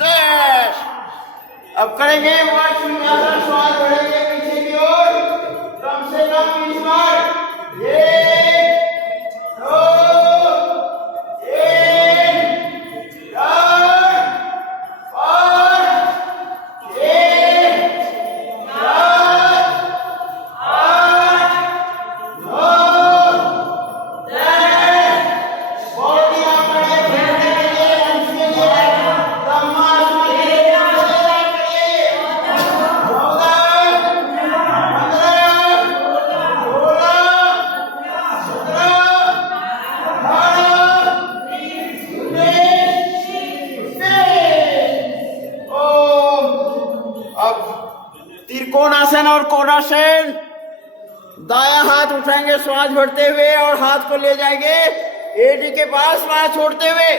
दस। अब करेंगे सिंहासन सवाल बढ़ेंगे पीछे की ओर कम से कम 20 बार। त्रिकोणासन और कोणासन, दाया हाथ उठाएंगे श्वास भरते हुए और हाथ को ले जाएंगे एडी के पास, श्वास छोड़ते हुए।